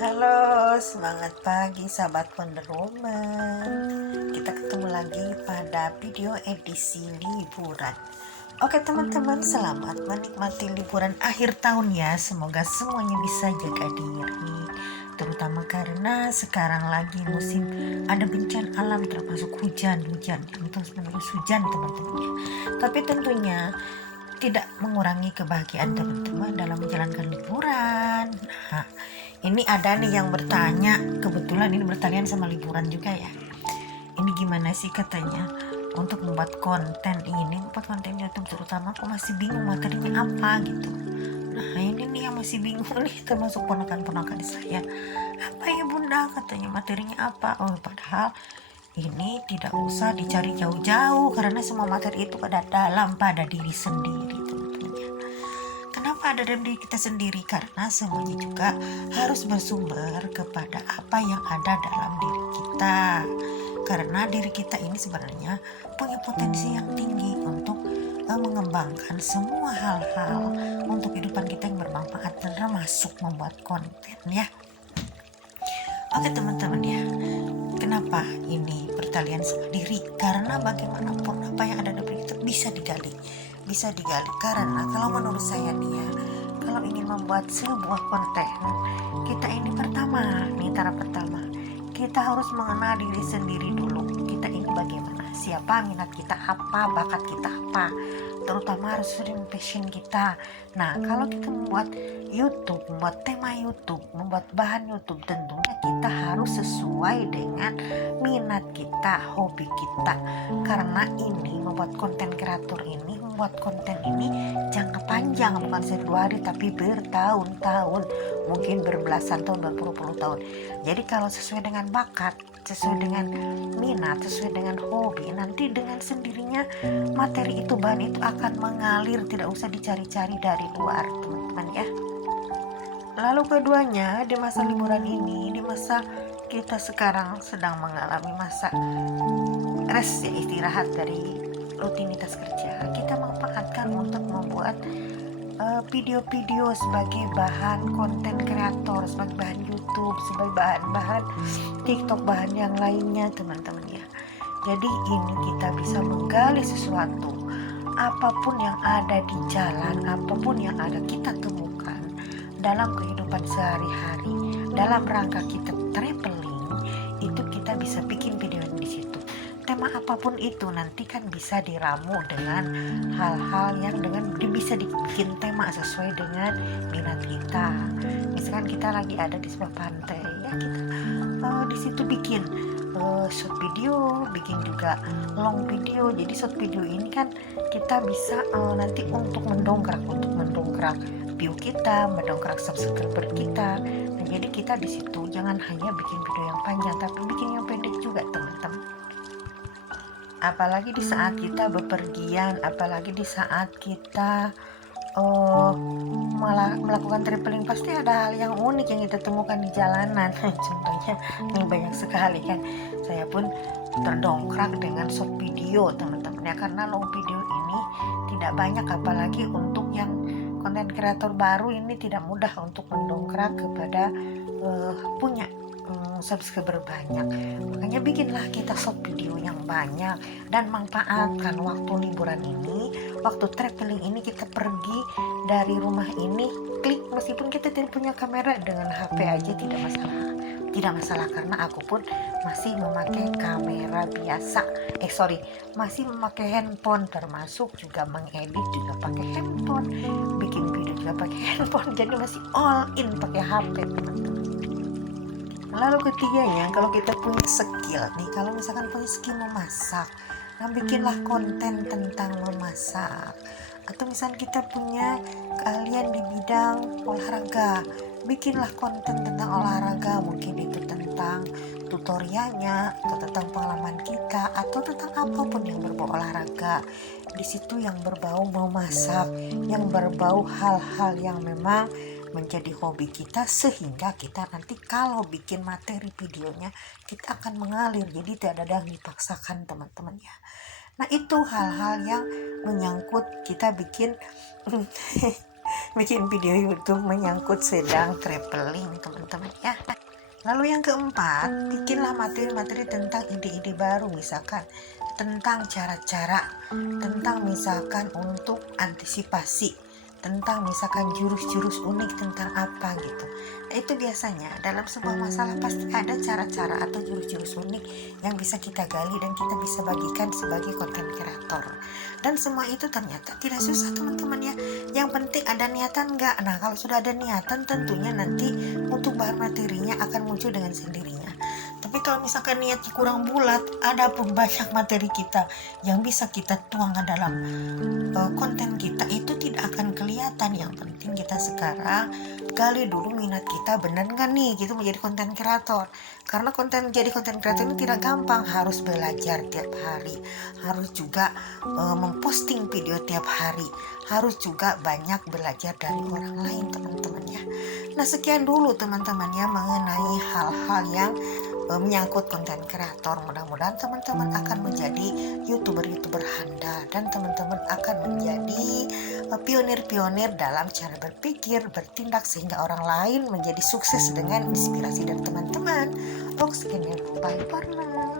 Halo, semangat pagi sahabat Wonder Woman. Kita ketemu lagi pada video edisi liburan. Oke teman-teman, selamat menikmati liburan akhir tahun ya. Semoga semuanya bisa jaga diri, terutama karena sekarang lagi musim ada bencana alam termasuk hujan terus menerus hujan teman-teman ya. Tapi tentunya tidak mengurangi kebahagiaan teman-teman dalam menjalankan liburan. Nah, ini ada nih yang bertanya, kebetulan ini bertanya sama liburan juga ya. Ini gimana sih katanya untuk membuat konten YouTube, terutama aku masih bingung materinya apa gitu. Nah ini nih yang masih bingung nih, termasuk ponakan-ponakan saya. Apa ya bunda katanya materinya apa? Oh padahal ini tidak usah dicari jauh-jauh karena semua materi itu pada diri sendiri teman-teman ya. Kenapa ada dalam diri kita sendiri? Karena semuanya juga harus bersumber kepada apa yang ada dalam diri kita. Karena diri kita ini sebenarnya punya potensi yang tinggi untuk mengembangkan semua hal-hal untuk kehidupan kita yang bermanfaat, termasuk membuat konten ya. Oke teman-teman ya, kenapa ini pertalian sama diri? Karena bagaimanapun apa yang ada dalam diri kita bisa digali karena kalau menurut saya nih ya, kalau ingin membuat sebuah konten, kita ini tahap pertama kita harus mengenal diri sendiri dulu. Kita ini bagaimana, siapa, minat kita apa, bakat kita apa, terutama harus sering passion kita. Nah kalau kita membuat YouTube, membuat tema YouTube, membuat bahan YouTube, tentunya kita harus sesuai dengan minat kita, hobi kita. Karena ini membuat konten kreator ini, membuat konten ini jangka panjang, bukan satu hari tapi bertahun-tahun, mungkin berbelasan tahun, berpuluh-puluh tahun. Jadi kalau sesuai dengan bakat, sesuai dengan minat, sesuai dengan hobi, nanti dengan sendirinya materi itu, bahan itu akan mengalir, tidak usah dicari-cari dari luar teman-teman ya. Lalu keduanya, di masa liburan ini, di masa kita sekarang sedang mengalami masa rest ya, istirahat dari rutinitas kerja, kita manfaatkan untuk membuat video-video sebagai bahan konten kreator, sebagai bahan YouTube, sebagai bahan-bahan TikTok, bahan yang lainnya teman-teman ya. Jadi ini kita bisa menggali sesuatu, apapun yang ada di jalan, apapun yang ada kita temukan dalam kehidupan sehari-hari, dalam rangka kita traveling, itu kita bisa bikin video di situ. Tema apapun itu nanti kan bisa diramu dengan hal-hal yang bisa dibikin tema sesuai dengan minat kita. Misalkan kita lagi ada di sebuah pantai ya, kita di situ bikin short video, bikin juga long video. Jadi short video ini kan kita bisa nanti untuk mendongkrak view kita, mendongkrak subscriber kita. Nah, jadi kita di situ jangan hanya bikin video yang panjang, tapi bikin yang pendek juga teman-teman. Apalagi di saat kita bepergian, apalagi di saat kita melakukan traveling, pasti ada hal yang unik yang kita temukan di jalanan. Contohnya ini banyak sekali kan, saya pun terdongkrak dengan short video teman-teman ya, karena long video ini tidak banyak, apalagi untuk yang konten kreator baru ini tidak mudah untuk mendongkrak kepada punya subscriber banyak. Makanya bikinlah kita short video yang banyak dan manfaatkan waktu liburan ini, waktu traveling ini. Kita pergi dari rumah ini, klik, meskipun kita tidak punya kamera, dengan HP aja tidak masalah karena aku pun masih memakai kamera biasa, masih memakai handphone, termasuk juga mengedit juga pakai handphone, bikin video juga pakai handphone, jadi masih all in pakai HP teman-teman. Lalu ketiganya, kalau kita punya skill nih, kalau misalkan punya skill memasak, nah bikinlah konten tentang memasak. Atau misalkan kita punya keahlian di bidang olahraga, bikinlah konten tentang olahraga, mungkin itu tentang tutorialnya, atau tentang pengalaman kita, atau tentang apapun yang berbau olahraga. Di situ yang berbau memasak, yang berbau hal-hal yang memang menjadi hobi kita, sehingga kita nanti kalau bikin materi videonya kita akan mengalir, jadi tidak ada yang dipaksakan teman-teman ya. Nah itu hal-hal yang menyangkut kita bikin bikin video YouTube menyangkut sedang traveling teman-teman ya. Lalu yang keempat, bikinlah materi-materi tentang ide-ide baru, misalkan tentang cara-cara, tentang misalkan untuk antisipasi, tentang misalkan jurus-jurus unik tentang apa gitu. Nah, itu biasanya dalam sebuah masalah pasti ada cara-cara atau jurus-jurus unik yang bisa kita gali dan kita bisa bagikan sebagai konten kreator. Dan semua itu ternyata tidak susah teman-teman ya. Yang penting ada niatan enggak. Nah, kalau sudah ada niatan tentunya nanti untuk bahan materinya akan muncul dengan sendirinya. Tapi kalau misalkan niatnya kurang bulat, ada pun banyak materi kita yang bisa kita tuang ke dalam konten kita, itu tidak akan kelihatan. Yang penting kita sekarang gali dulu minat kita, benar nggak nih gitu menjadi konten kreator. Karena jadi konten kreator itu tidak gampang, harus belajar tiap hari, harus juga memposting video tiap hari, harus juga banyak belajar dari orang lain teman-teman ya. Nah, sekian dulu teman-teman ya mengenai hal-hal yang menyangkut konten kreator. Mudah-mudahan teman-teman akan menjadi youtuber-youtuber handal dan teman-teman akan menjadi pionir-pionir dalam cara berpikir, bertindak sehingga orang lain menjadi sukses dengan inspirasi dari teman-teman. Sekian dulu, bye for now.